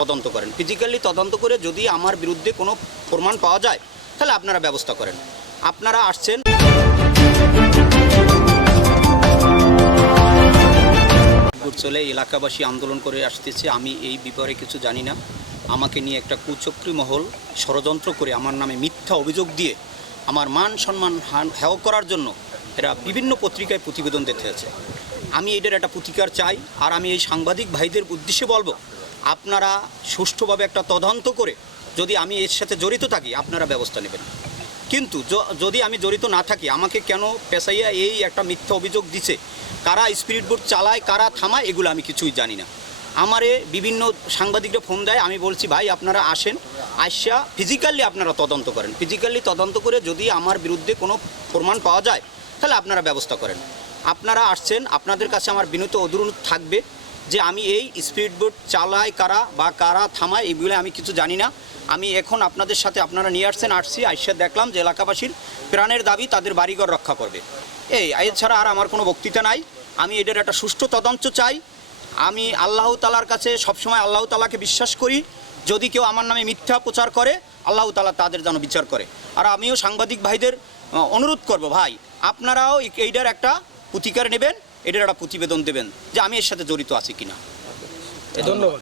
তদন্ত করেন। ফিজিক্যালি তদন্ত করে যদি আমার বিরুদ্ধে কোনো প্রমাণ পাওয়া যায়, তাহলে আপনারা ব্যবস্থা করেন। আপনারা আসছেন চলে এলাকাবাসী আন্দোলন করে আসতেছে। আমি এই ব্যাপারে কিছু জানি না। আমাকে নিয়ে একটা কুচক্রী মহল ষড়যন্ত্র করে আমার নামে মিথ্যা অভিযোগ দিয়ে আমার মান সম্মান হান- হেয় করার জন্য এরা বিভিন্ন পত্রিকায় প্রতিবেদন দিতে হয়েছে আমি এটার একটা প্রতিকার চাই। আর আমি এই সাংবাদিক ভাইদের উদ্দেশ্যে বলব আপনারা সুষ্ঠুভাবে একটা তদন্ত করে যদি আমি এর সাথে জড়িত থাকি, আপনারা ব্যবস্থা নেবেন। কিন্তু যদি আমি জড়িত না থাকি, আমাকে কেন পেশাইয়া এই একটা মিথ্যা অভিযোগ দিছে? কারা স্পিরিট বোট চালায়, কারা থামায়, এগুলো আমি কিছুই জানি না। আমারে বিভিন্ন সাংবাদিকরা ফোন দেয়, আমি বলছি, ভাই, আপনারা আসেন আসা ফিজিক্যালি আপনারা তদন্ত করেন। ফিজিক্যালি তদন্ত করে যদি আমার বিরুদ্ধে কোনো প্রমাণ পাওয়া যায়, তাহলে আপনারা ব্যবস্থা করেন। আপনারা আসছেন, আপনাদের কাছে আমার বিনীত অনুরোধ থাকবে যে আমি এই স্পিড বোট চালায় কারা বা কারা থামায়, এগুলো আমি কিছু জানি না। আমি এখন আপনাদের সাথে আপনারা নিয়ে আসছেন, আসছি আইসা দেখলাম যে এলাকাবাসীর প্রাণের দাবি তাদের বাড়িঘর রক্ষা করবে। এই, এছাড়া আর আমার কোনো বক্তৃতা নাই। আমি এটার একটা সুষ্ঠু তদন্ত চাই। আমি আল্লাহ তালার কাছে সবসময় আল্লাহ তালাকে বিশ্বাস করি। যদি কেউ আমার নামে মিথ্যা প্রচার করে, আল্লাহ তালা তাদের যেন বিচার করে। আর আমিও সাংবাদিক ভাইদের অনুরোধ করব, ভাই, আপনারাও এইটার একটা প্রতিকার নেবেন। এটার একটা প্রতিবেদন দেবেন যে আমি এর সাথে জড়িত আছি কিনা। ধন্যবাদ।